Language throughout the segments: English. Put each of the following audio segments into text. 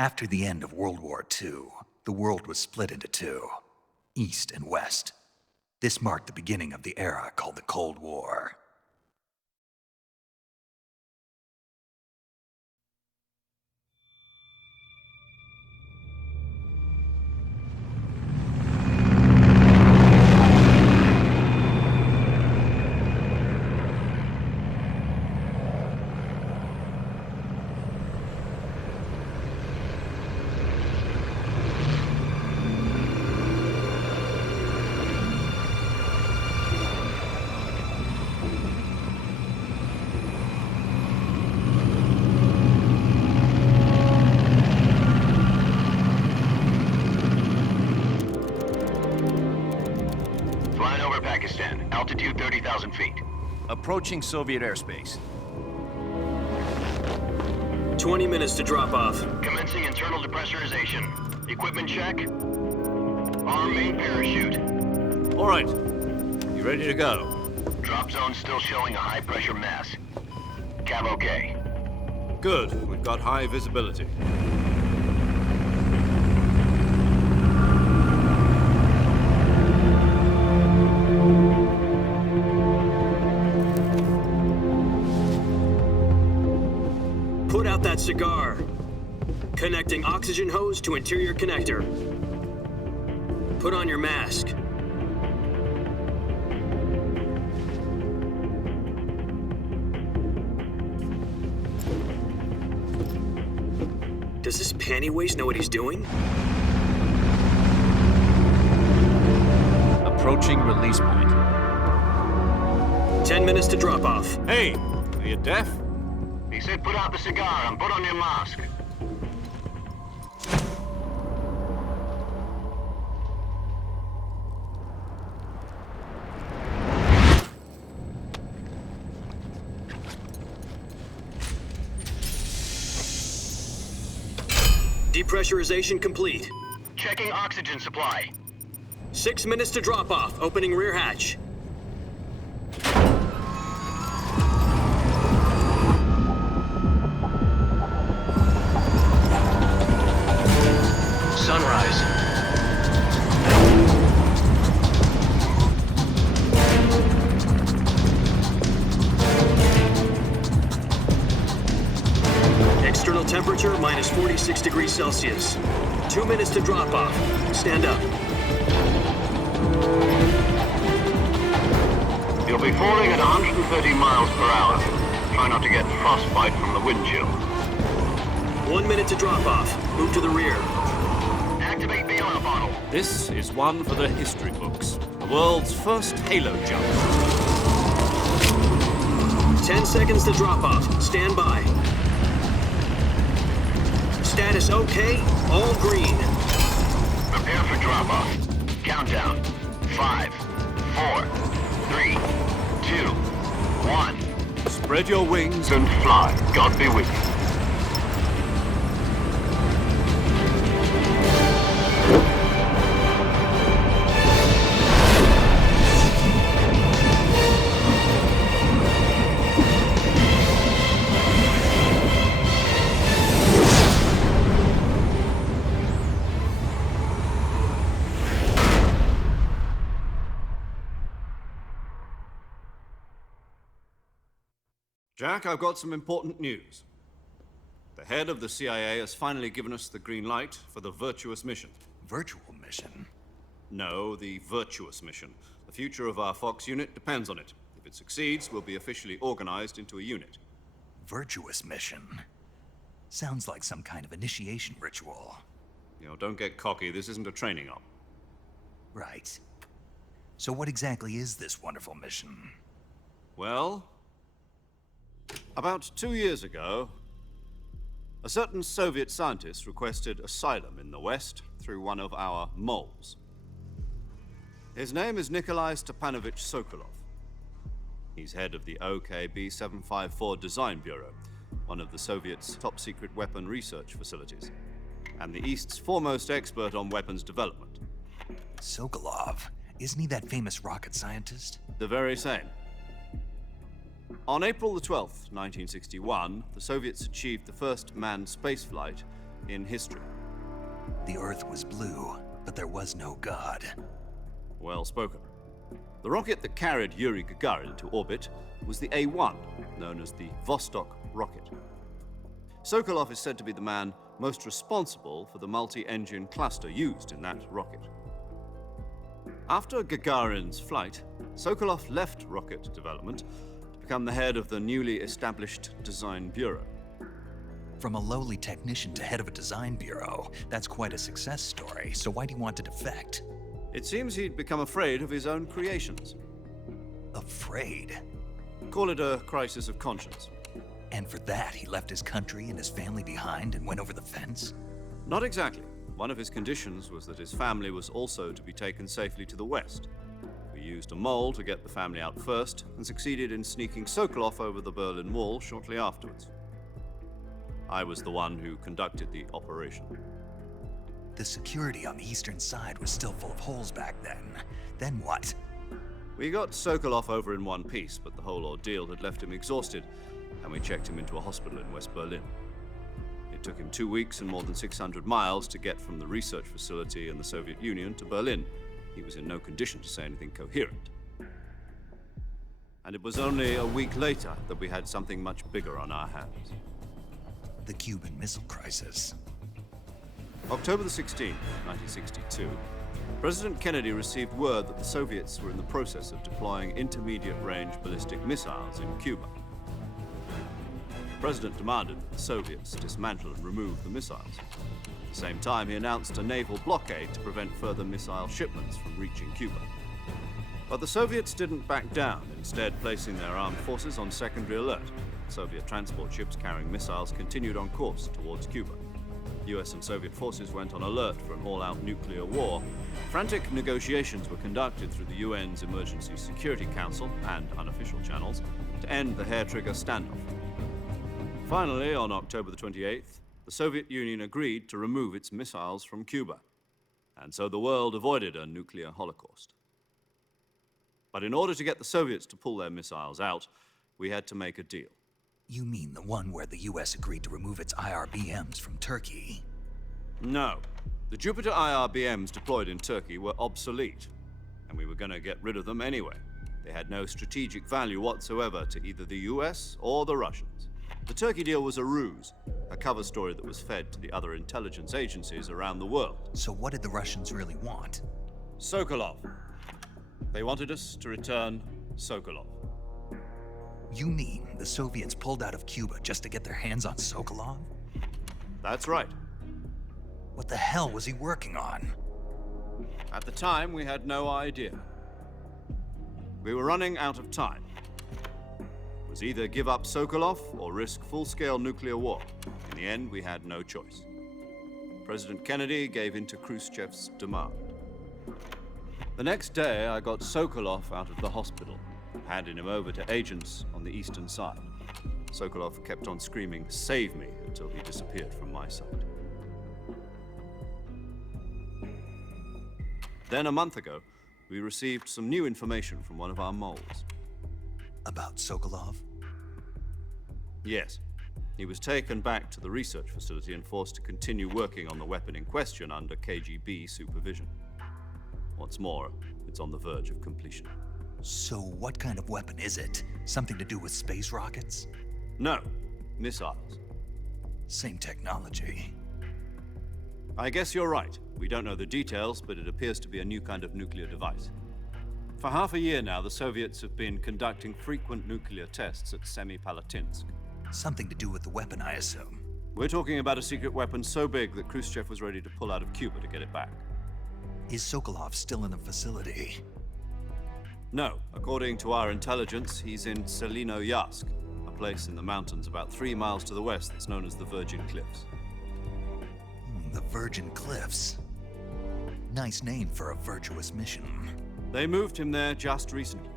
After the end of World War II, the world was split into two, East and West. This marked the beginning of the era called the Cold War. Flying over Pakistan, altitude 30,000 feet. Approaching Soviet airspace. 20 minutes to drop off. Commencing internal depressurization. Equipment check. Arm main parachute. All right. You ready to go? Drop zone still showing a high pressure mass. Cav okay. Good. We've got high visibility. Put out that cigar. Connecting oxygen hose to interior connector. Put on your mask. Does this pantywaist know what he's doing? Approaching release point. 10 minutes to drop off. Hey, are you deaf? He said put out the cigar and put on your mask. Depressurization complete. Checking oxygen supply. 6 minutes to drop off. Opening rear hatch. Sunrise. External temperature minus 46 degrees Celsius. 2 minutes to drop off. Stand up. You'll be falling at 130 miles per hour. Try not to get frostbite from the wind chill. 1 minute to drop off. Move to the rear. Activate bailout bottle. This is one for the history books. The world's first halo jump. 10 seconds to drop off. Stand by. Status okay. All green. Prepare for drop-off. Countdown. 5, 4, 3, 2, 1. Spread your wings And fly. God be with you. Jack, I've got some important news. The head of the CIA has finally given us the green light for the Virtuous mission. Virtual mission? No, the Virtuous mission. The future of our Fox unit depends on it. If it succeeds, we'll be officially organized into a unit. Virtuous mission? Sounds like some kind of initiation ritual. You know, don't get cocky. This isn't a training op. Right. So what exactly is this wonderful mission? Well, about 2 years ago, a certain Soviet scientist requested asylum in the West through one of our moles. His name is Nikolai Stepanovich Sokolov. He's head of the OKB 754 Design Bureau, one of the Soviets' top-secret weapon research facilities, and the East's foremost expert on weapons development. Sokolov? Isn't he that famous rocket scientist? The very same. On April the 12th, 1961, the Soviets achieved the first manned spaceflight in history. The Earth was blue, but there was no God. Well spoken. The rocket that carried Yuri Gagarin into orbit was the A-1, known as the Vostok rocket. Sokolov is said to be the man most responsible for the multi-engine cluster used in that rocket. After Gagarin's flight, Sokolov left rocket development to become the head of the newly established Design Bureau. From a lowly technician to head of a design bureau, that's quite a success story, so why'd he want to defect? It seems he'd become afraid of his own creations. Afraid? Call it a crisis of conscience. And for that, he left his country and his family behind and went over the fence? Not exactly. One of his conditions was that his family was also to be taken safely to the west. We used a mole to get the family out first and succeeded in sneaking Sokolov over the Berlin Wall shortly afterwards. I was the one who conducted the operation. The security on the eastern side was still full of holes back then. Then what? We got Sokolov over in one piece, but the whole ordeal had left him exhausted, and we checked him into a hospital in West Berlin. It took him 2 weeks and more than 600 miles to get from the research facility in the Soviet Union to Berlin. He was in no condition to say anything coherent. And it was only a week later that we had something much bigger on our hands. The Cuban Missile Crisis. October the 16th, 1962, President Kennedy received word that the Soviets were in the process of deploying intermediate-range ballistic missiles in Cuba. The President demanded that the Soviets dismantle and remove the missiles. At the same time, he announced a naval blockade to prevent further missile shipments from reaching Cuba. But the Soviets didn't back down, instead placing their armed forces on secondary alert. Soviet transport ships carrying missiles continued on course towards Cuba. US and Soviet forces went on alert for an all-out nuclear war. Frantic negotiations were conducted through the UN's Emergency Security Council and unofficial channels to end the hair-trigger standoff. Finally, on October the 28th, the Soviet Union agreed to remove its missiles from Cuba, and so the world avoided a nuclear holocaust. But in order to get the Soviets to pull their missiles out, we had to make a deal. You mean the one where the US agreed to remove its IRBMs from Turkey? No. The Jupiter IRBMs deployed in Turkey were obsolete, and we were going to get rid of them anyway. They had no strategic value whatsoever to either the US or the Russians. The Turkey deal was a ruse, a cover story that was fed to the other intelligence agencies around the world. So what did the Russians really want? Sokolov. They wanted us to return Sokolov. You mean the Soviets pulled out of Cuba just to get their hands on Sokolov? That's right. What the hell was he working on? At the time, we had no idea. We were running out of time. It was either give up Sokolov or risk full-scale nuclear war. In the end, we had no choice. President Kennedy gave in to Khrushchev's demand. The next day, I got Sokolov out of the hospital, handing him over to agents on the eastern side. Sokolov kept on screaming, "Save me," until he disappeared from my sight. Then a month ago, we received some new information from one of our moles. About Sokolov? Yes. He was taken back to the research facility and forced to continue working on the weapon in question under KGB supervision. What's more, it's on the verge of completion. So what kind of weapon is it? Something to do with space rockets? No, missiles. Same technology. I guess you're right. We don't know the details, but it appears to be a new kind of nuclear device. For half a year now, the Soviets have been conducting frequent nuclear tests at Semipalatinsk. Something to do with the weapon, I assume. We're talking about a secret weapon so big that Khrushchev was ready to pull out of Cuba to get it back. Is Sokolov still in the facility? No. According to our intelligence, he's in Selinoyarsk, a place in the mountains about 3 miles to the west that's known as the Virgin Cliffs. The Virgin Cliffs. Nice name for a virtuous mission. They moved him there just recently.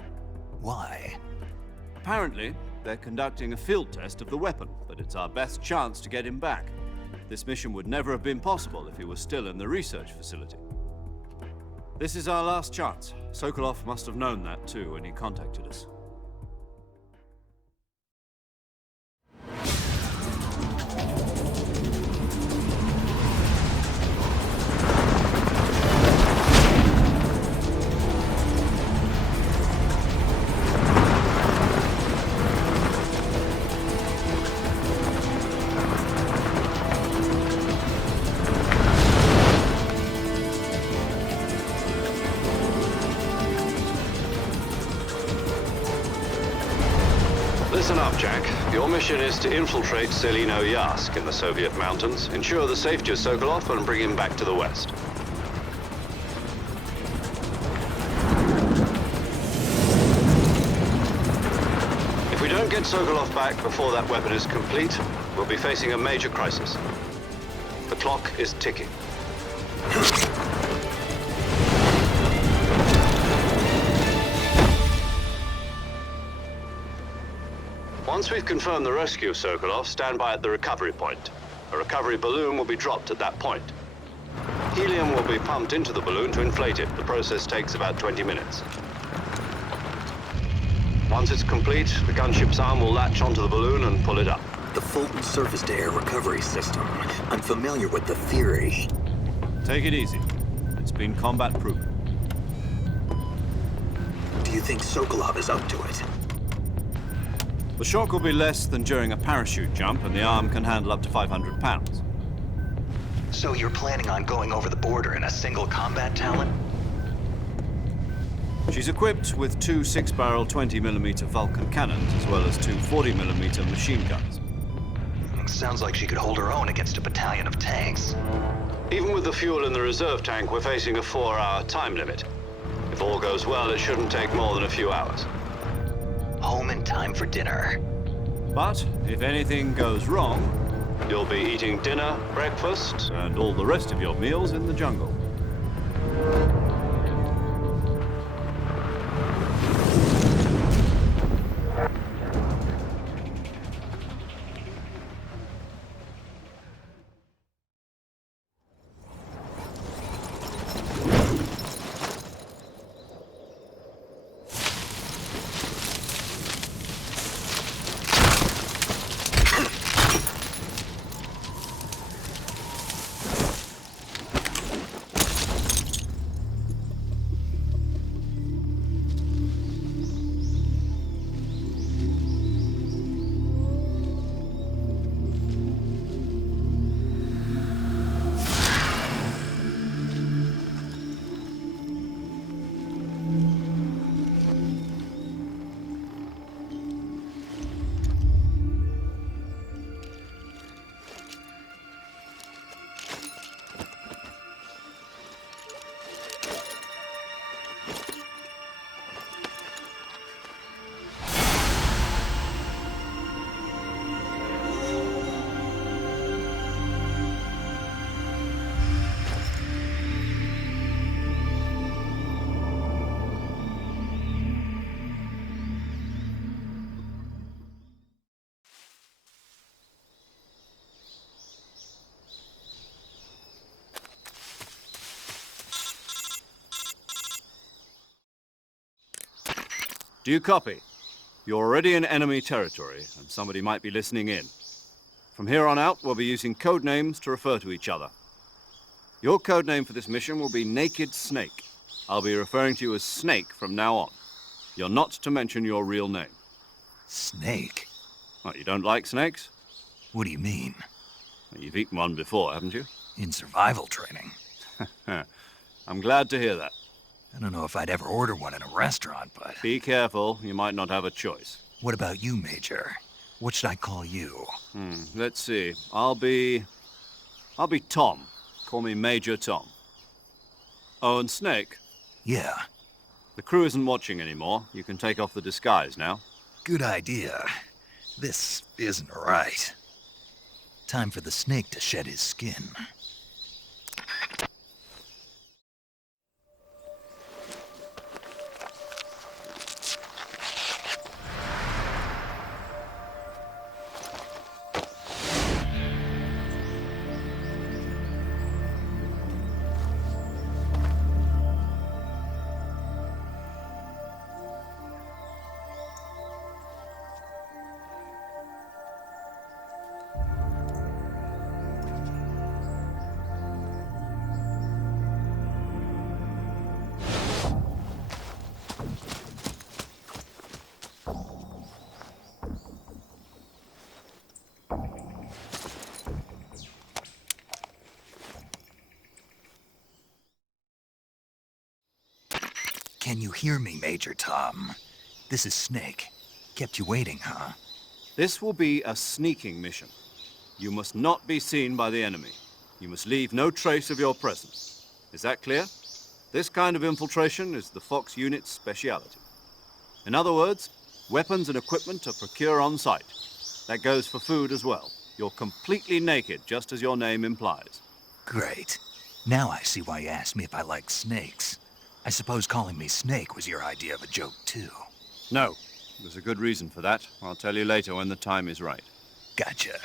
Why? Apparently, they're conducting a field test of the weapon, but it's our best chance to get him back. This mission would never have been possible if he was still in the research facility. This is our last chance. Sokolov must have known that too when he contacted us. Jack. Your mission is to infiltrate Selino-Yask in the Soviet mountains, ensure the safety of Sokolov, and bring him back to the West. If we don't get Sokolov back before that weapon is complete, we'll be facing a major crisis. The clock is ticking. Once we've confirmed the rescue of Sokolov, stand by at the recovery point. A recovery balloon will be dropped at that point. Helium will be pumped into the balloon to inflate it. The process takes about 20 minutes. Once it's complete, the gunship's arm will latch onto the balloon and pull it up. The Fulton surface-to-air recovery system. I'm familiar with the theory. Take it easy. It's been combat-proven. Do you think Sokolov is up to it? The shock will be less than during a parachute jump, and the arm can handle up to 500 pounds. So you're planning on going over the border in a single combat Talon? She's equipped with two 6-barrel 20mm Vulcan cannons, as well as two 40mm machine guns. Sounds like she could hold her own against a battalion of tanks. Even with the fuel in the reserve tank, we're facing a 4-hour time limit. If all goes well, it shouldn't take more than a few hours. Home in time for dinner. But if anything goes wrong, you'll be eating dinner, breakfast, and all the rest of your meals in the jungle. Do you copy? You're already in enemy territory, and somebody might be listening in. From here on out, we'll be using code names to refer to each other. Your code name for this mission will be Naked Snake. I'll be referring to you as Snake from now on. You're not to mention your real name. Snake? What, you don't like snakes? What do you mean? Well, you've eaten one before, haven't you? In survival training. I'm glad to hear that. I don't know if I'd ever order one in a restaurant, but... Be careful, you might not have a choice. What about you, Major? What should I call you? Let's see. I'll be Tom. Call me Major Tom. Oh, and Snake? Yeah, The crew isn't watching anymore. You can take off the disguise now. good idea. This isn't right. Time for the snake to shed his skin. Can you hear me, Major Tom? This is Snake. Kept you waiting, huh? This will be a sneaking mission. You must not be seen by the enemy. You must leave no trace of your presence. Is that clear? This kind of infiltration is the Fox unit's speciality. In other words, weapons and equipment are procured on site. That goes for food as well. You're completely naked, just as your name implies. Great. Now I see why you asked me if I like snakes. I suppose calling me Snake was your idea of a joke, too. No, there's a good reason for that. I'll tell you later when the time is right. Gotcha.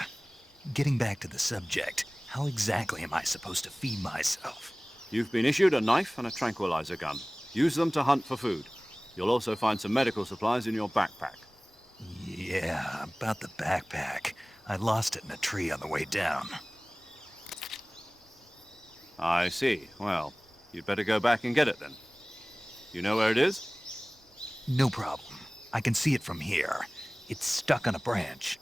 Getting back to the subject, how exactly am I supposed to feed myself? You've been issued a knife and a tranquilizer gun. Use them to hunt for food. You'll also find some medical supplies in your backpack. Yeah, about the backpack. I lost it in a tree on the way down. I see. Well, you'd better go back and get it then. You know where it is? No problem. I can see it from here. It's stuck on a branch.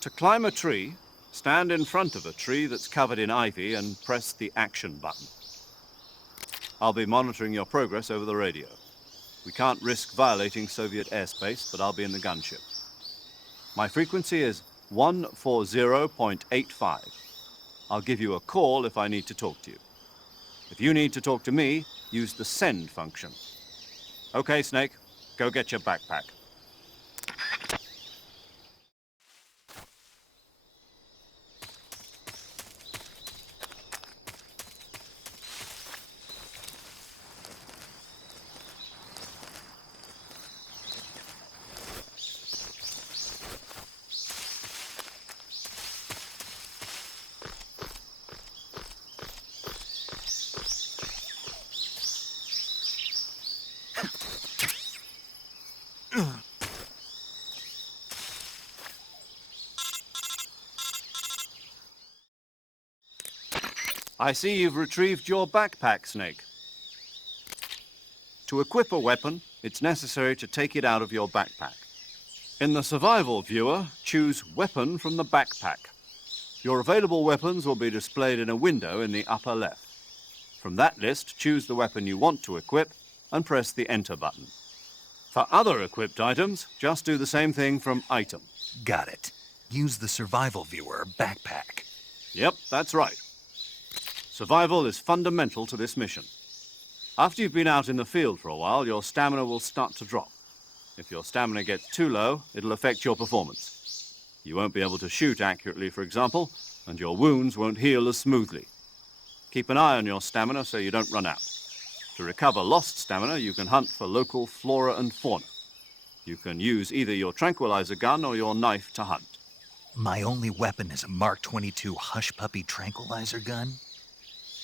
To climb a tree, stand in front of a tree that's covered in ivy and press the action button. I'll be monitoring your progress over the radio. We can't risk violating Soviet airspace, but I'll be in the gunship. My frequency is 140.85. I'll give you a call if I need to talk to you. If you need to talk to me, use the send function. Okay, Snake, go get your backpack. I see you've retrieved your backpack, Snake. To equip a weapon, it's necessary to take it out of your backpack. In the survival viewer, choose Weapon from the backpack. Your available weapons will be displayed in a window in the upper left. From that list, choose the weapon you want to equip and press the Enter button. For other equipped items, just do the same thing from Item. Got it. Use the survival viewer backpack. Yep, that's right. Survival is fundamental to this mission. After you've been out in the field for a while, your stamina will start to drop. If your stamina gets too low, it'll affect your performance. You won't be able to shoot accurately, for example, and your wounds won't heal as smoothly. Keep an eye on your stamina so you don't run out. To recover lost stamina, you can hunt for local flora and fauna. You can use either your tranquilizer gun or your knife to hunt. My only weapon is a Mark 22 Hush Puppy tranquilizer gun?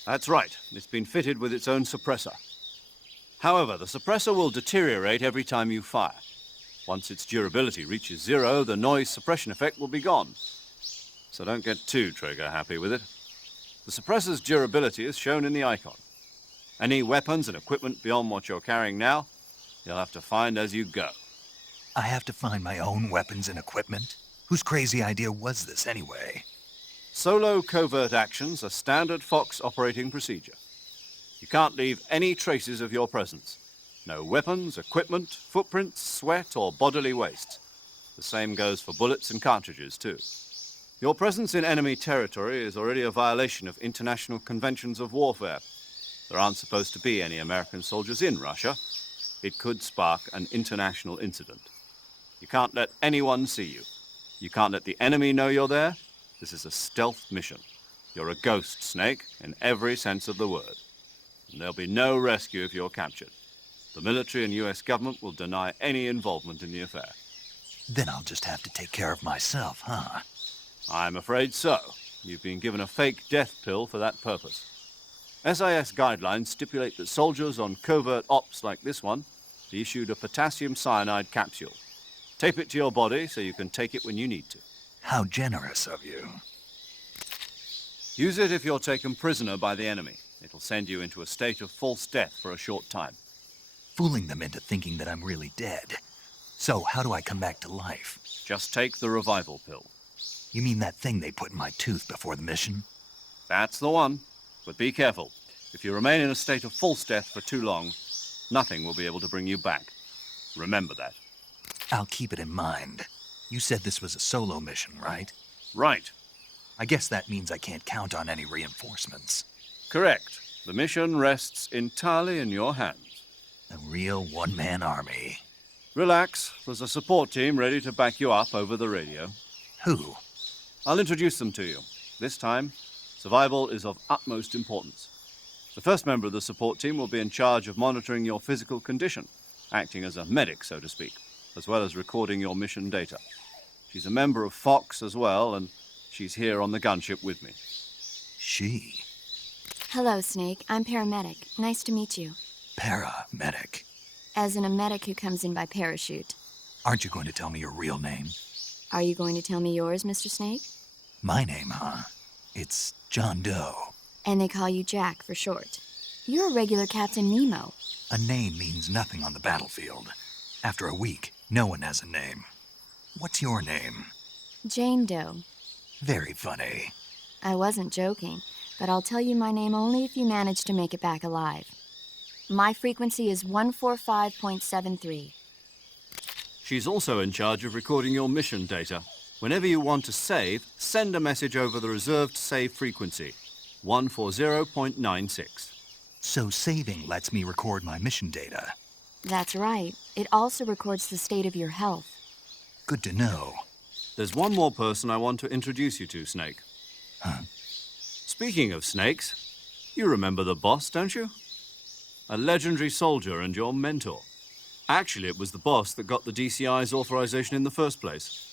That's right. It's been fitted with its own suppressor. However, the suppressor will deteriorate every time you fire. Once its durability reaches 0, the noise suppression effect will be gone. So don't get too trigger-happy with it. The suppressor's durability is shown in the icon. Any weapons and equipment beyond what you're carrying now, you'll have to find as you go. I have to find my own weapons and equipment? Whose crazy idea was this anyway? Solo covert actions are standard Fox operating procedure. You can't leave any traces of your presence. No weapons, equipment, footprints, sweat, or bodily waste. The same goes for bullets and cartridges, too. Your presence in enemy territory is already a violation of international conventions of warfare. There aren't supposed to be any American soldiers in Russia. It could spark an international incident. You can't let anyone see you. You can't let the enemy know you're there. This is a stealth mission. You're a ghost, Snake, in every sense of the word. And there'll be no rescue if you're captured. The military and US government will deny any involvement in the affair. Then I'll just have to take care of myself, huh? I'm afraid so. You've been given a fake death pill for that purpose. SIS guidelines stipulate that soldiers on covert ops like this one be issued a potassium cyanide capsule. Tape it to your body so you can take it when you need to. How generous of you. Use it if you're taken prisoner by the enemy. It'll send you into a state of false death for a short time. Fooling them into thinking that I'm really dead. So how do I come back to life? Just take the revival pill. You mean that thing they put in my tooth before the mission? That's the one. But be careful. If you remain in a state of false death for too long, nothing will be able to bring you back. Remember that. I'll keep it in mind. You said this was a solo mission, right? Right. I guess that means I can't count on any reinforcements. Correct. The mission rests entirely in your hands. A real one-man army. Relax. There's a support team ready to back you up over the radio. Who? I'll introduce them to you. This time, survival is of utmost importance. The first member of the support team will be in charge of monitoring your physical condition, acting as a medic, so to speak, as well as recording your mission data. She's a member of Fox as well, and she's here on the gunship with me. She. Hello, Snake. I'm paramedic. Nice to meet you. Paramedic. As in a medic who comes in by parachute. Aren't you going to tell me your real name? Are you going to tell me yours, Mr. Snake? My name, huh? It's John Doe. And they call you Jack for short. You're a regular Captain Nemo. A name means nothing on the battlefield. After a week, no one has a name. What's your name? Jane Doe. Very funny. I wasn't joking, but I'll tell you my name only if you manage to make it back alive. My frequency is 145.73. She's also in charge of recording your mission data. Whenever you want to save, send a message over the reserved save frequency, 140.96. So saving lets me record my mission data. That's right. It also records the state of your health. Good to know. There's one more person I want to introduce you to, Snake. Huh? Speaking of snakes, you remember the boss, don't you? A legendary soldier and your mentor. Actually, it was the boss that got the DCI's authorization in the first place.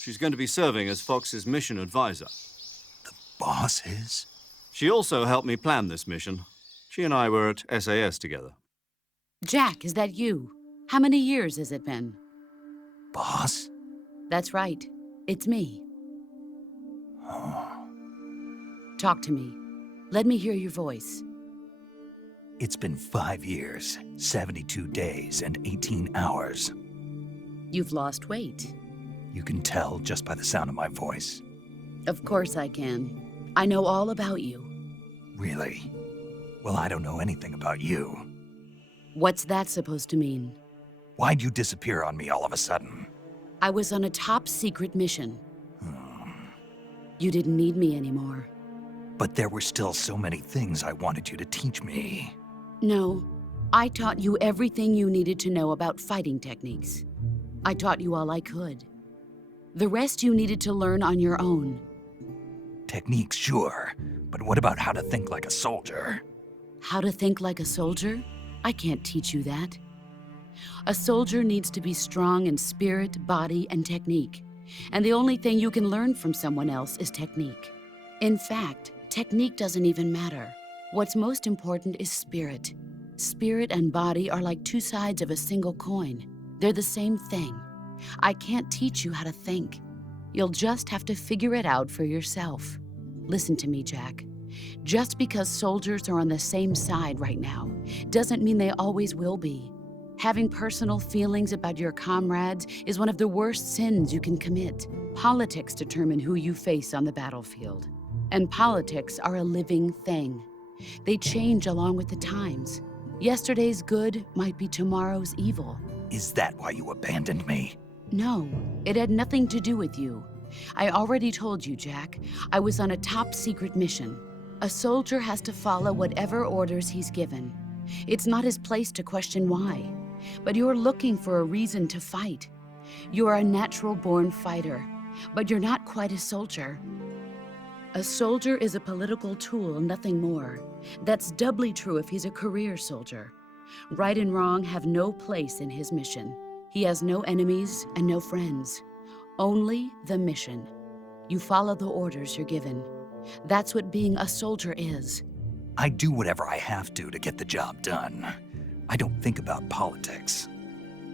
She's going to be serving as Fox's mission advisor. The boss is? She also helped me plan this mission. She and I were at SAS together. Jack, is that you? How many years has it been? Boss? That's right. It's me. Talk to me. Let me hear your voice. It's been 5 years, 72 days, and 18 hours. You've lost weight. You can tell just by the sound of my voice. Of course I can. I know all about you. Really? Well, I don't know anything about you. What's that supposed to mean? Why'd you disappear on me all of a sudden? I was on a top-secret mission. You didn't need me anymore. But there were still so many things I wanted you to teach me. No, I taught you everything you needed to know about fighting techniques. I taught you all I could. The rest you needed to learn on your own. Techniques, sure. But what about how to think like a soldier? How to think like a soldier? I can't teach you that. A soldier needs to be strong in spirit, body, and technique. And the only thing you can learn from someone else is technique. In fact, technique doesn't even matter. What's most important is spirit. Spirit and body are like two sides of a single coin. They're the same thing. I can't teach you how to think. You'll just have to figure it out for yourself. Listen to me, Jack. Just because soldiers are on the same side right now doesn't mean they always will be. Having personal feelings about your comrades is one of the worst sins you can commit. Politics determine who you face on the battlefield. And politics are a living thing. They change along with the times. Yesterday's good might be tomorrow's evil. Is that why you abandoned me? No, it had nothing to do with you. I already told you, Jack. I was on a top-secret mission. A soldier has to follow whatever orders he's given. It's not his place to question why. But you're looking for a reason to fight. You're a natural-born fighter, but you're not quite a soldier. A soldier is a political tool, nothing more. That's doubly true if he's a career soldier. Right and wrong have no place in his mission. He has no enemies and no friends. Only the mission. You follow the orders you're given. That's what being a soldier is. I do whatever I have to get the job done. I don't think about politics.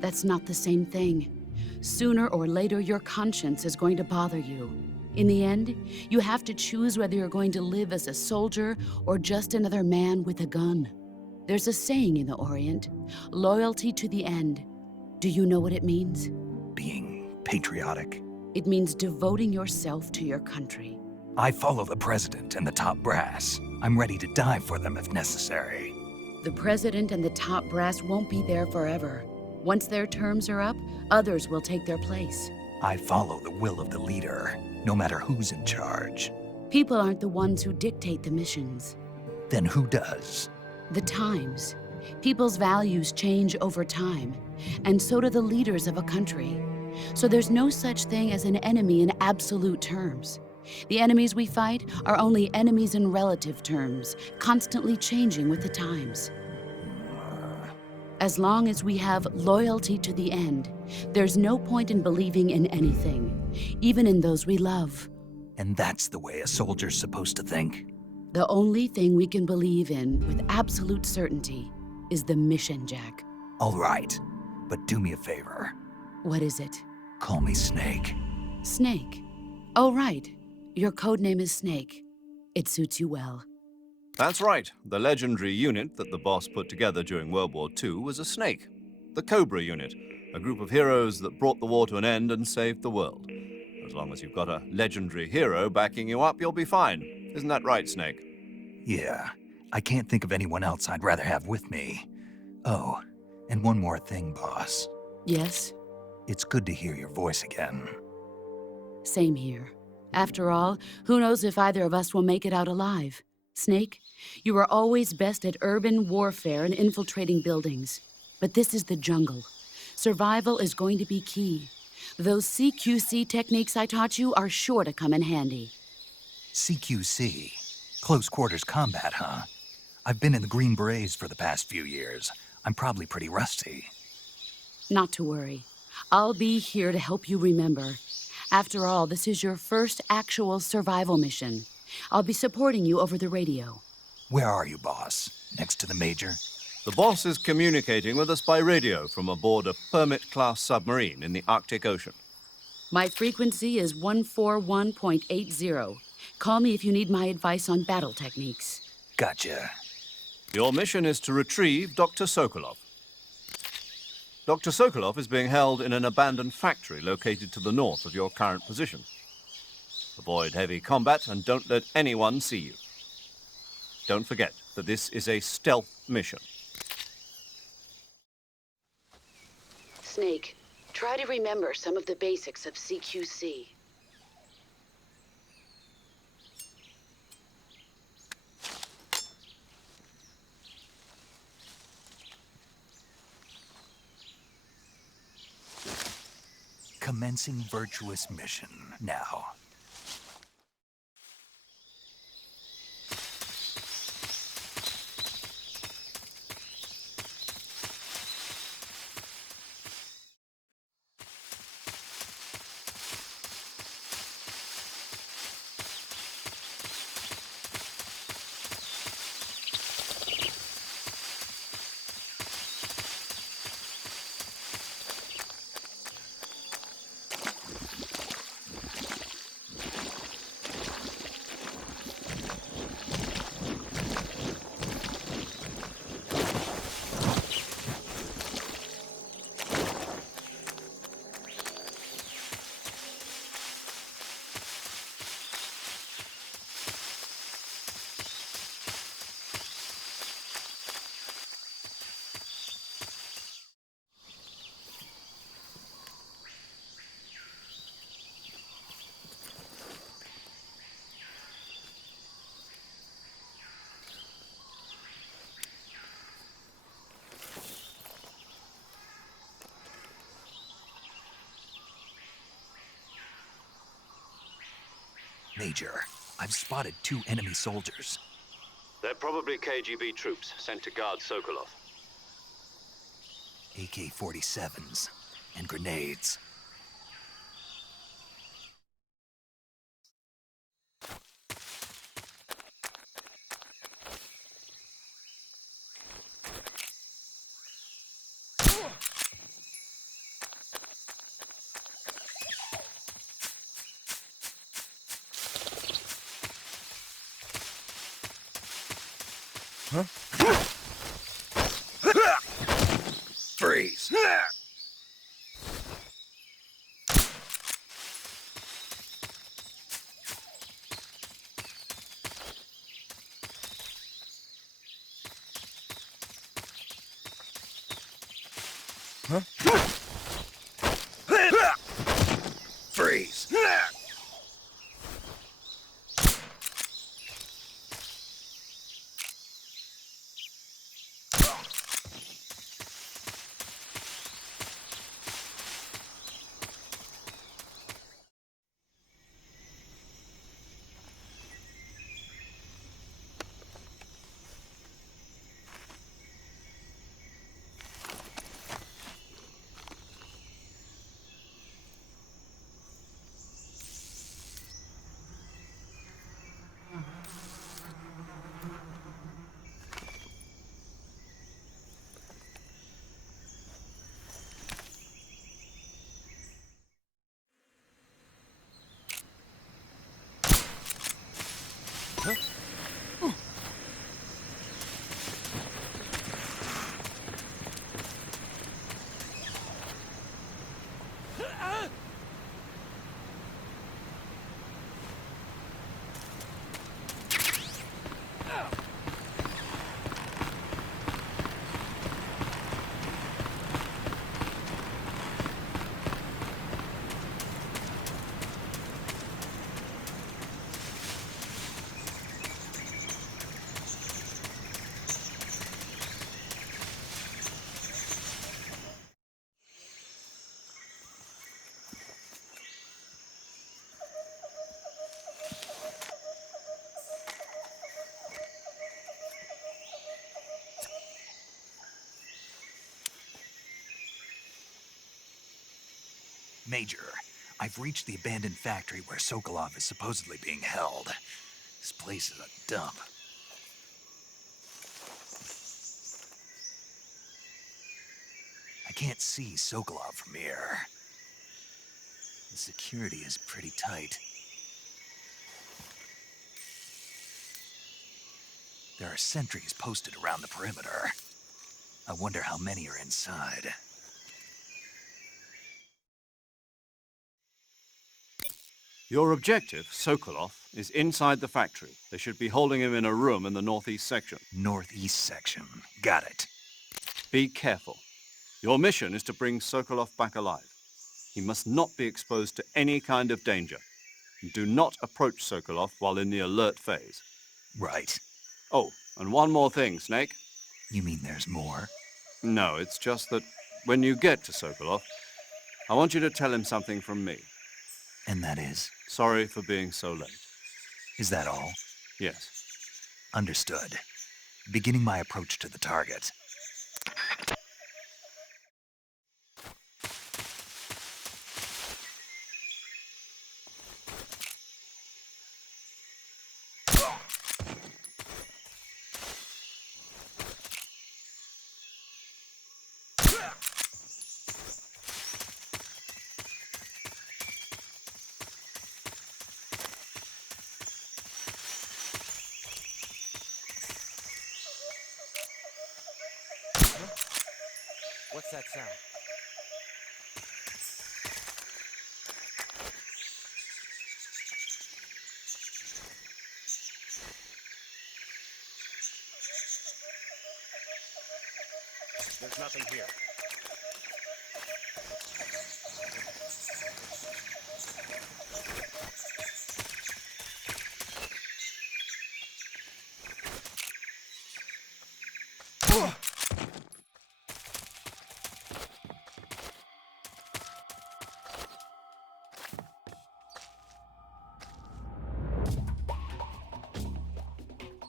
That's not the same thing. Sooner or later, your conscience is going to bother you. In the end, you have to choose whether you're going to live as a soldier or just another man with a gun. There's a saying in the Orient, loyalty to the end. Do you know what it means? Being patriotic. It means devoting yourself to your country. I follow the president and the top brass. I'm ready to die for them if necessary. The president and the top brass won't be there forever. Once their terms are up, others will take their place. I follow the will of the leader, no matter who's in charge. People aren't the ones who dictate the missions. Then who does? The times. People's values change over time, and so do the leaders of a country. So there's no such thing as an enemy in absolute terms. The enemies we fight are only enemies in relative terms, constantly changing with the times. As long as we have loyalty to the end, there's no point in believing in anything, even in those we love. And that's the way a soldier's supposed to think? The only thing we can believe in with absolute certainty is the mission, Jack. All right, but do me a favor. What is it? Call me Snake. Snake. Oh, right. Your code name is Snake. It suits you well. That's right. The legendary unit that the boss put together during World War II was a snake. The Cobra unit, a group of heroes that brought the war to an end and saved the world. As long as you've got a legendary hero backing you up, you'll be fine. Isn't that right, Snake? Yeah, I can't think of anyone else I'd rather have with me. Oh, and one more thing, boss. Yes? It's good to hear your voice again. Same here. After all, who knows if either of us will make it out alive? Snake, you are always best at urban warfare and infiltrating buildings. But this is the jungle. Survival is going to be key. Those CQC techniques I taught you are sure to come in handy. CQC? Close quarters combat, huh? I've been in the Green Berets for the past few years. I'm probably pretty rusty. Not to worry. I'll be here to help you remember. After all, this is your first actual survival mission. I'll be supporting you over the radio. Where are you, boss? Next to the Major? The boss is communicating with us by radio from aboard a Permit-class submarine in the Arctic Ocean. My frequency is 141.80. Call me if you need my advice on battle techniques. Gotcha. Your mission is to retrieve Dr. Sokolov. Dr. Sokolov is being held in an abandoned factory located to the north of your current position. Avoid heavy combat and don't let anyone see you. Don't forget that this is a stealth mission. Snake, try to remember some of the basics of CQC. Commencing Virtuous mission now. Major, I've spotted 2 enemy soldiers. They're probably KGB troops sent to guard Sokolov. AK-47s and grenades. Freeze! Freeze! Major, I've reached the abandoned factory where Sokolov is supposedly being held. This place is a dump. I can't see Sokolov from here. The security is pretty tight. There are sentries posted around the perimeter. I wonder how many are inside. Your objective, Sokolov, is inside the factory. They should be holding him in a room in the northeast section. Northeast section. Got it. Be careful. Your mission is to bring Sokolov back alive. He must not be exposed to any kind of danger. Do not approach Sokolov while in the alert phase. Right. Oh, and one more thing, Snake. You mean there's more? No, it's just that when you get to Sokolov, I want you to tell him something from me. And that is? Sorry for being so late. Is that all? Yes. Understood. Beginning my approach to the target. What's that sound? There's nothing here.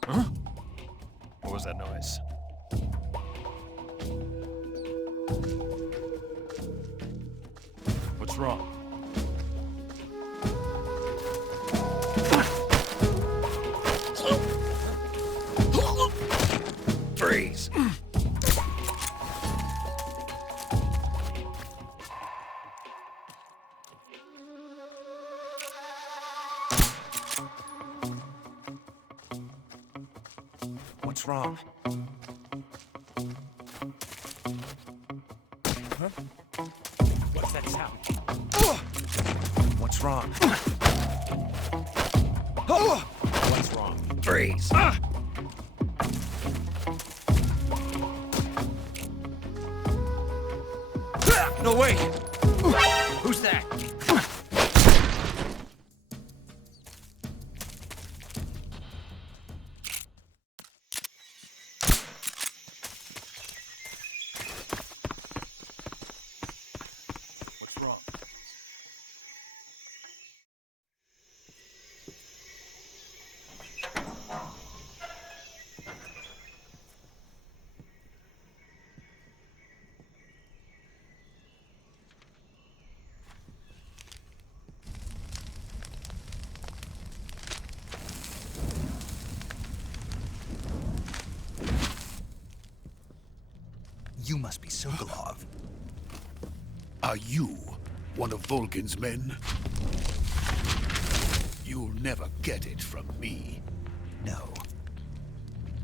Huh? What was that noise? What's wrong? Freeze! What's wrong? Huh? What's that sound? What's wrong? What's wrong? Freeze! No way! Who's that? What's wrong? You must be Sokolov. Are you one of Volgin's men? You'll never get it from me. No.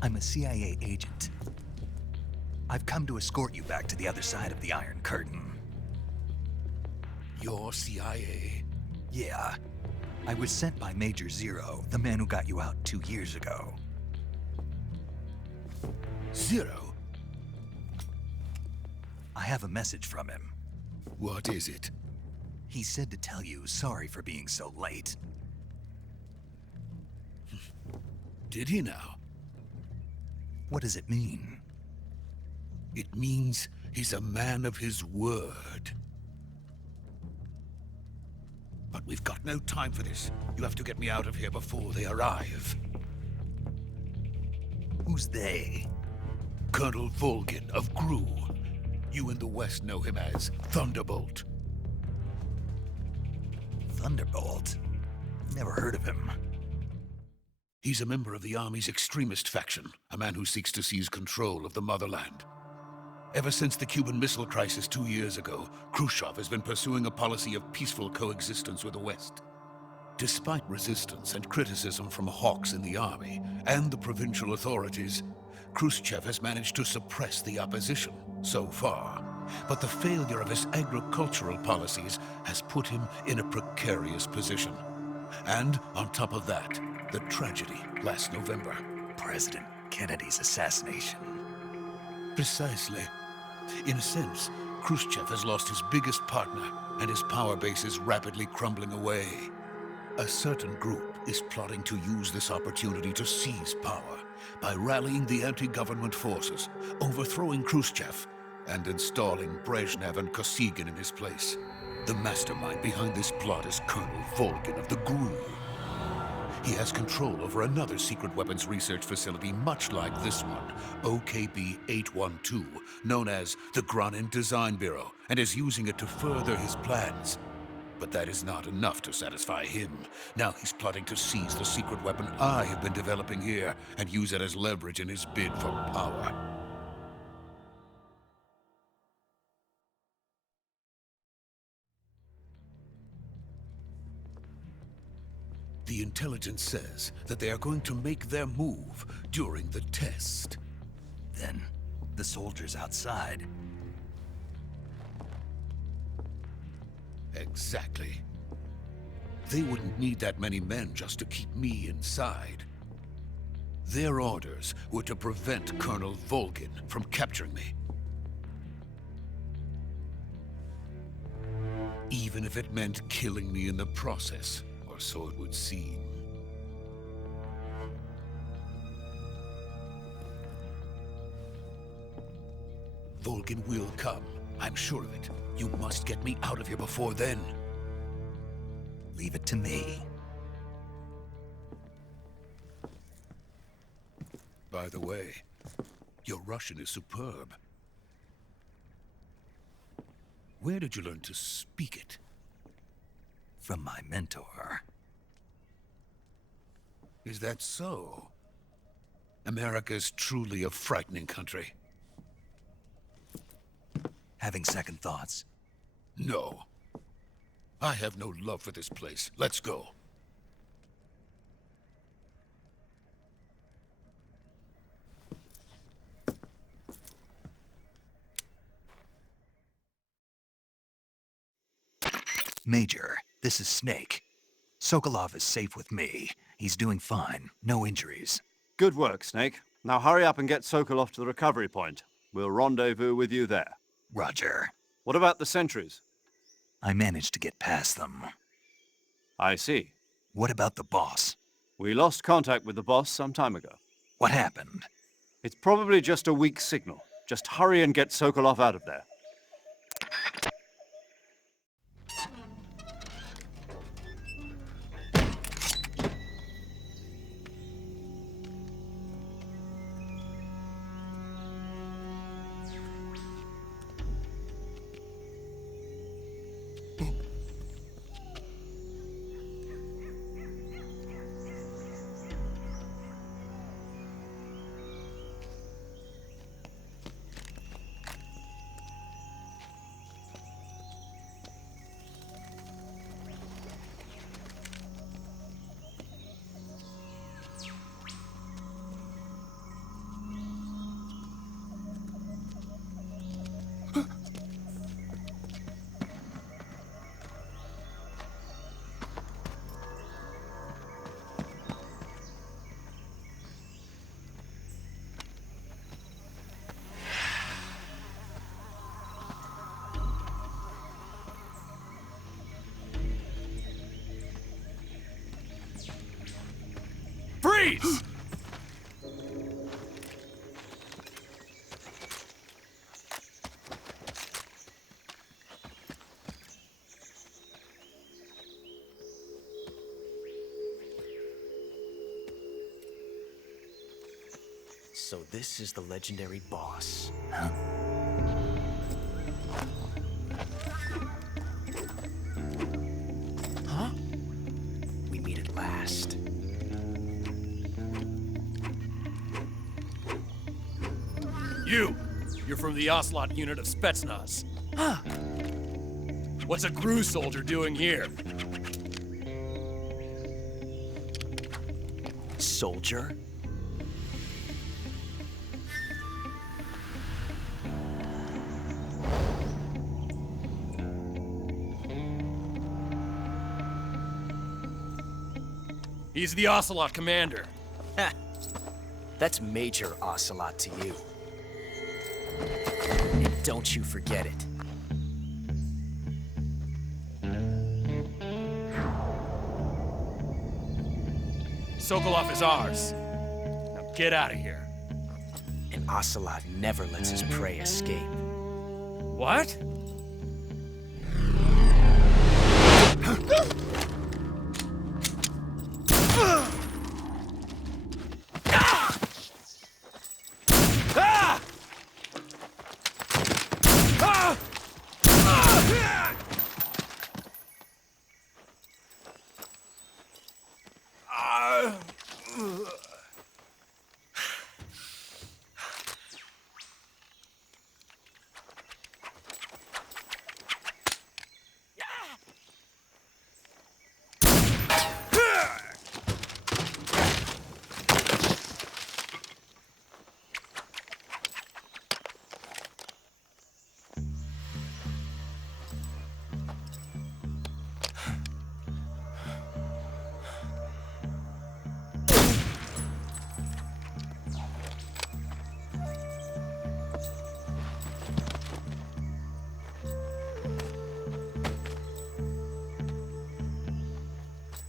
I'm a CIA agent. I've come to escort you back to the other side of the Iron Curtain. You're CIA? Yeah. I was sent by Major Zero, the man who got you out 2 years ago. Zero? I have a message from him. What is it? He said to tell you sorry for being so late. Did he now? What does it mean? It means he's a man of his word. But we've got no time for this. You have to get me out of here before they arrive. Who's they? Colonel Volgin of Gru. You in the West know him as Thunderbolt. Thunderbolt? Never heard of him. He's a member of the Army's extremist faction, a man who seeks to seize control of the motherland. Ever since the Cuban Missile Crisis 2 years ago, Khrushchev has been pursuing a policy of peaceful coexistence with the West. Despite resistance and criticism from hawks in the army and the provincial authorities, Khrushchev has managed to suppress the opposition so far. But the failure of his agricultural policies has put him in a precarious position. And on top of that, the tragedy last November. President Kennedy's assassination. Precisely. In a sense, Khrushchev has lost his biggest partner, and his power base is rapidly crumbling away. A certain group is plotting to use this opportunity to seize power by rallying the anti-government forces, overthrowing Khrushchev, and installing Brezhnev and Kosygin in his place. The mastermind behind this plot is Colonel Volgin of the GRU. He has control over another secret weapons research facility much like this one, OKB-812, known as the Granin Design Bureau, and is using it to further his plans. But that is not enough to satisfy him. Now he's plotting to seize the secret weapon I have been developing here and use it as leverage in his bid for power. The intelligence says that they are going to make their move during the test. Then, the soldiers outside. Exactly. They wouldn't need that many men just to keep me inside. Their orders were to prevent Colonel Volgin from capturing me. Even if it meant killing me in the process, or so it would seem. Volgin will come. I'm sure of it. You must get me out of here before then. Leave it to me. By the way, your Russian is superb. Where did you learn to speak it? From my mentor. Is that so? America is truly a frightening country. Having second thoughts? No. I have no love for this place. Let's go. Major, this is Snake. Sokolov is safe with me. He's doing fine. No injuries. Good work, Snake. Now hurry up and get Sokolov to the recovery point. We'll rendezvous with you there. Roger. What about the sentries? I managed to get past them. I see. What about the boss? We lost contact with the boss some time ago. What happened? It's probably just a weak signal. Just hurry and get Sokolov out of there. Freeze! So this is the legendary boss. Huh? We meet at last. You're from the Ocelot unit of Spetsnaz. Huh. What's a GRU soldier doing here? Soldier? He's the Ocelot commander. Ha! That's Major Ocelot to you. And don't you forget it. Sokolov is ours. Now get out of here. And Ocelot never lets his prey escape. What?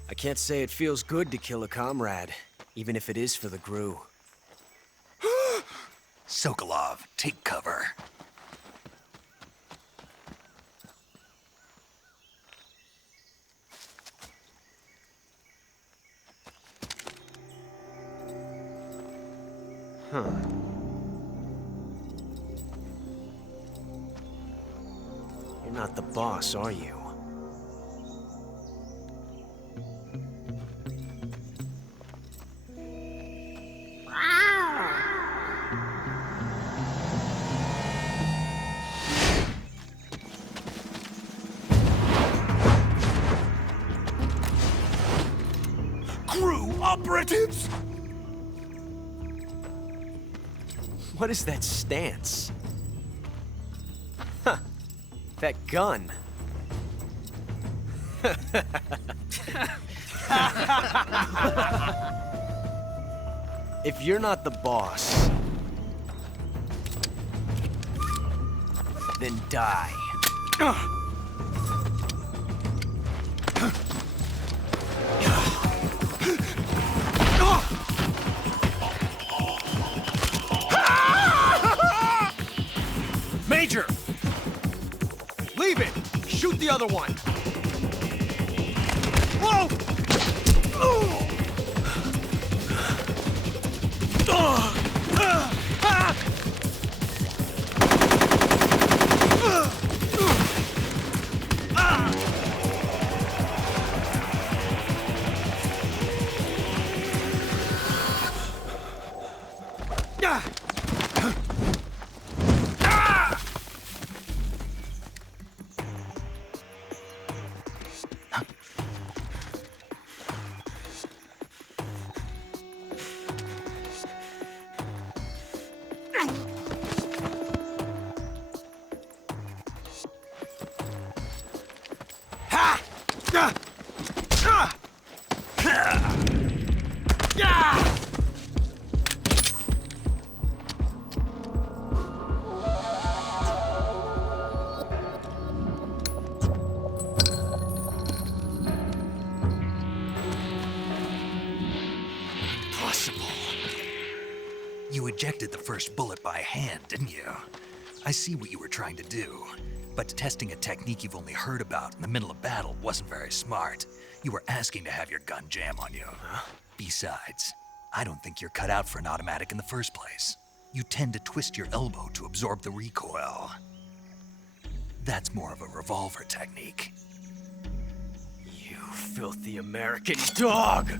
I can't say it feels good to kill a comrade, even if it is for the GRU. Sokolov, take cover. Huh. You're not the boss, are you? GRU operatives! What is that stance? Huh. That gun. If you're not the boss, then die. Major! Leave it! Shoot the other one! Whoa! You ejected the first bullet by hand, didn't you? I see what you were trying to do, but testing a technique you've only heard about in the middle of battle wasn't very smart. You were asking to have your gun jam on you. Besides, I don't think you're cut out for an automatic in the first place. You tend to twist your elbow to absorb the recoil. That's more of a revolver technique. You filthy American dog!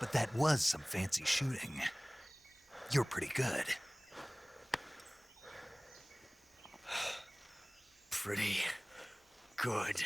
But that was some fancy shooting. You're pretty good. Pretty good.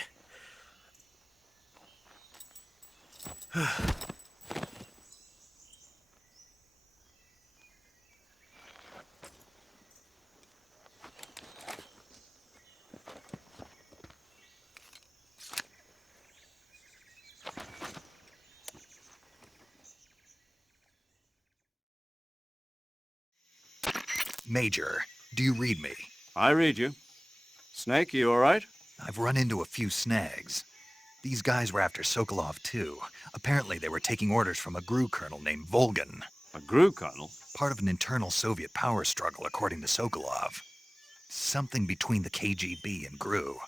Major, do you read me? I read you. Snake, you all right? I've run into a few snags. These guys were after Sokolov too. Apparently they were taking orders from a GRU colonel named Volgan. A GRU colonel? Part of an internal Soviet power struggle, according to Sokolov. Something between the KGB and GRU.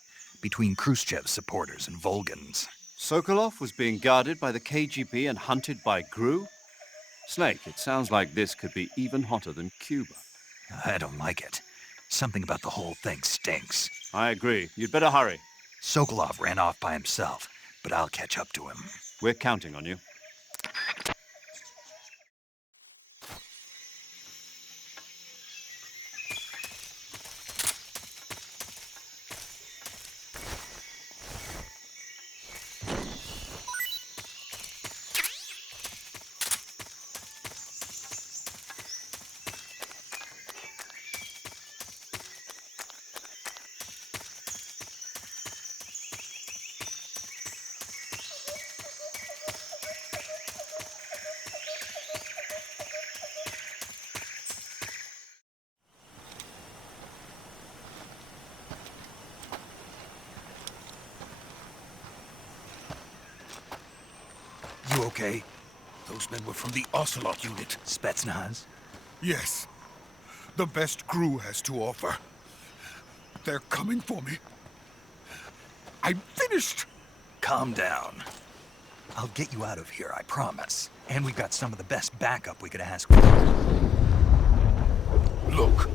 Between Khrushchev's supporters and Volgan's. Sokolov was being guarded by the KGB and hunted by GRU? Snake, it sounds like this could be even hotter than Cuba. I don't like it. Something about the whole thing stinks. I agree. You'd better hurry. Sokolov ran off by himself, but I'll catch up to him. We're counting on you. You okay? Those men were from the Ocelot unit. Spetsnaz? Yes. The best GRU has to offer. They're coming for me. I'm finished! Calm down. I'll get you out of here, I promise. And we've got some of the best backup we could ask for. Look.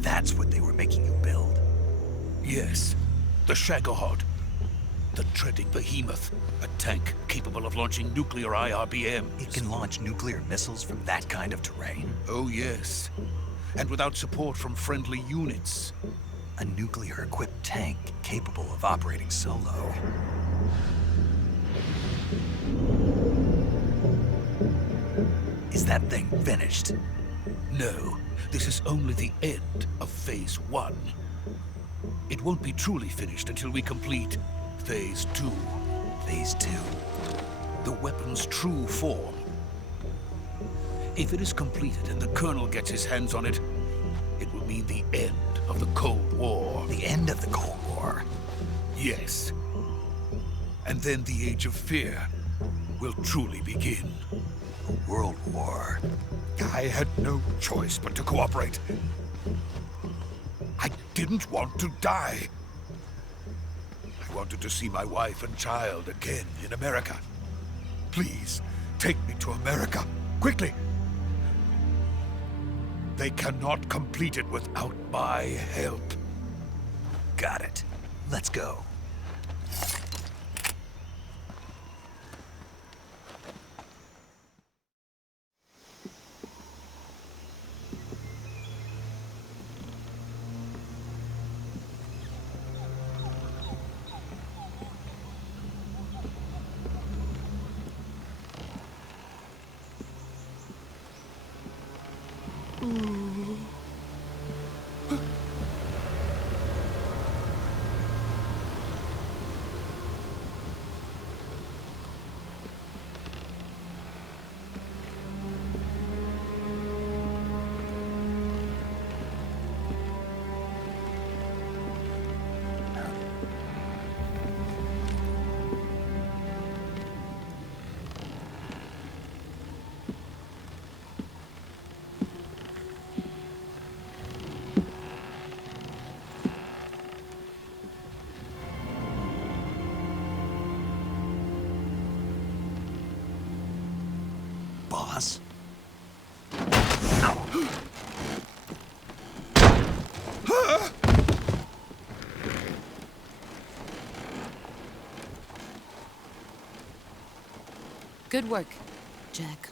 That's what they were making you build? Yes. The Shagohod. The treading behemoth. A tank capable of launching nuclear IRBMs. It can launch nuclear missiles from that kind of terrain? Oh, yes. And without support from friendly units. A nuclear-equipped tank capable of operating solo. Is that thing finished? No, this is only the end of Phase 1. It won't be truly finished until we complete Phase 2. Phase 2? The weapon's true form. If it is completed and the Colonel gets his hands on it, it will mean the end of the Cold War. The end of the Cold War? Yes. And then the Age of Fear will truly begin. A world war. I had no choice but to cooperate. I didn't want to die. I wanted to see my wife and child again in America. Please, take me to America, quickly. They cannot complete it without my help. Got it. Let's go. Boss? Good work, Jack.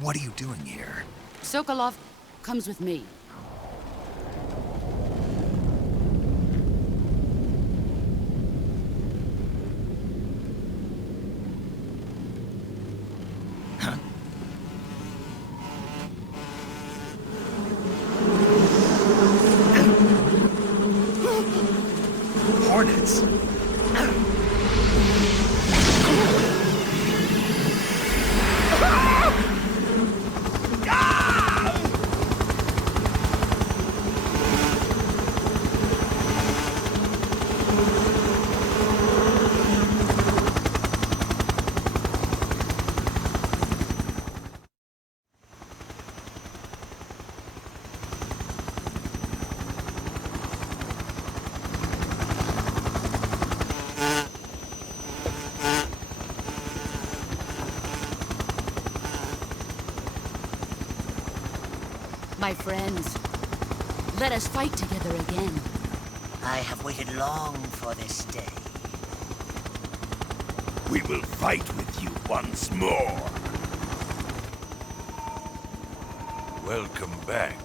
What are you doing here? Sokolov comes with me. Hornets! My friends, let us fight together again. I have waited long for this day. We will fight with you once more. Welcome back,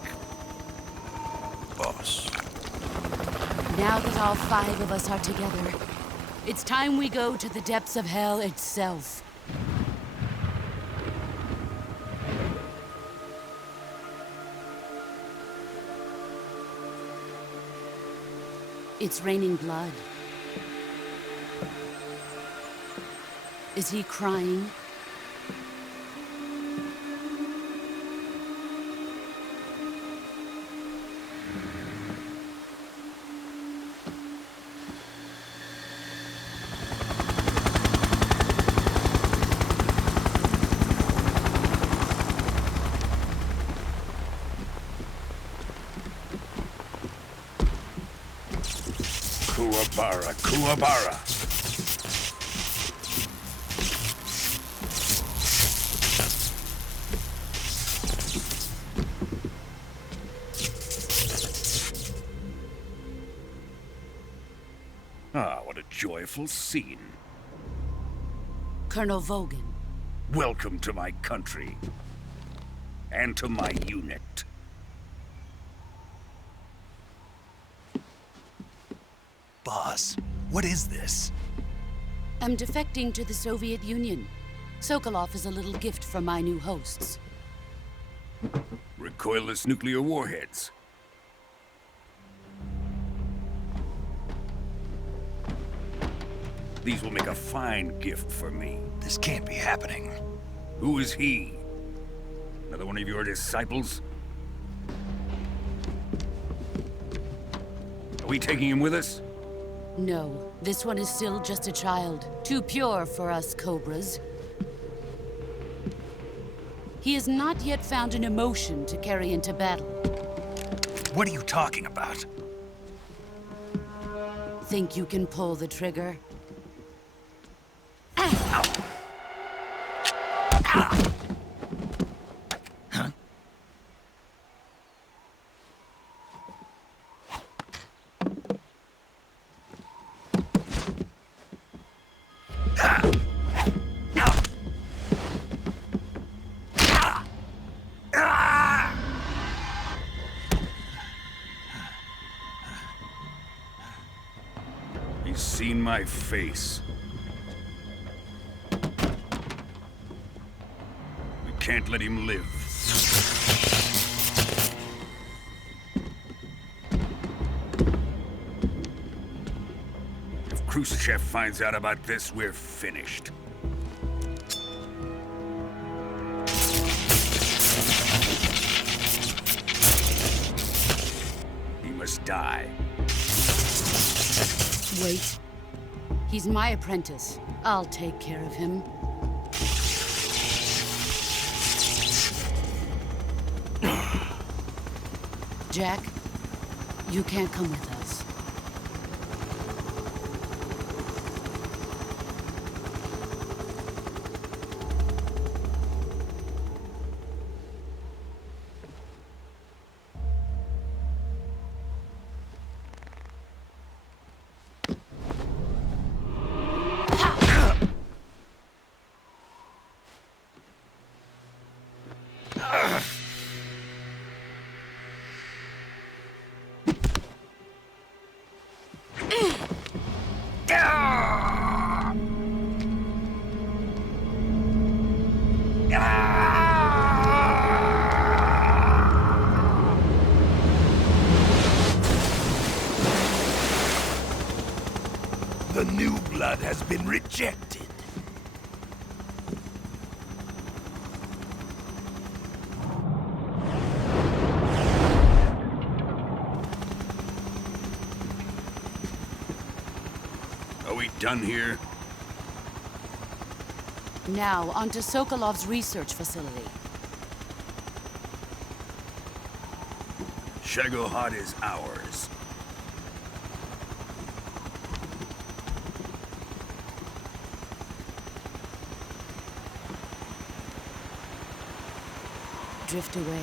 boss. Now that all 5 of us are together, it's time we go to the depths of hell itself. It's raining blood. Is he crying? Kuwabara, Kuwabara. Ah, what a joyful scene. Colonel Vogan. Welcome to my country. And to my unit. Boss, what is this? I'm defecting to the Soviet Union. Sokolov is a little gift from my new hosts. Recoilless nuclear warheads. These will make a fine gift for me. This can't be happening. Who is he? Another one of your disciples? Are we taking him with us? No, this one is still just a child. Too pure for us Cobras. He has not yet found an emotion to carry into battle. What are you talking about? Think you can pull the trigger? He's seen my face. We can't let him live. If Khrushchev finds out about this, we're finished. He must die. Wait. He's my apprentice. I'll take care of him. Jack, you can't come with us. The new blood has been rejected. Are we done here? Now, onto Sokolov's research facility. Shagohod is ours. Drift away.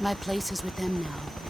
My place is with them now.